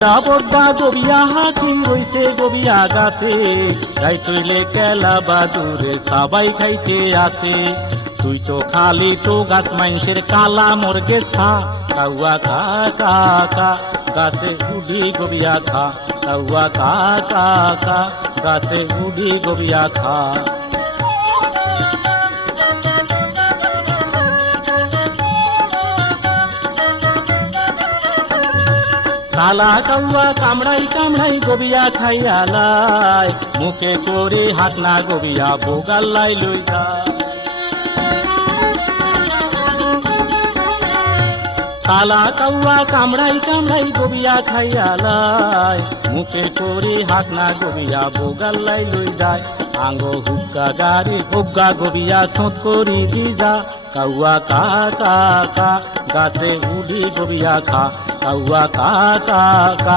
বড্ডা গবিয়া হাকি রইছে গবিয়া গাছে গাই তৈলে কেলা বাদুরে সবাই খাইতে আসে তুই তো খালি তো গাছ মাইনসের কালা মর্গে ছা কাউয়া কা কা কা গাছে উডি গবিয়া খা কাউয়া কা কা কা গাছে উডি গবিয়া খা কালা কাউয়া কামড়াই কামড়াই গবিয়া খাইয়ালাই মুখে করে হাত না গবিয়া বোগাল্লাই লই যা কালা কাউয়া কামড়াই কামড়াই গবিয়া খাইয়ালাই মুখে করে হাত না গবিয়া বোগাল্লাই লই যায় আঙ্গ হুক্কা গাড়ি হুগ্গা গবিয়া সোঁত করি দি যা কাউয়া কা কা কা গাছে উডি গবিয়া খা কাউয়া কা কা কা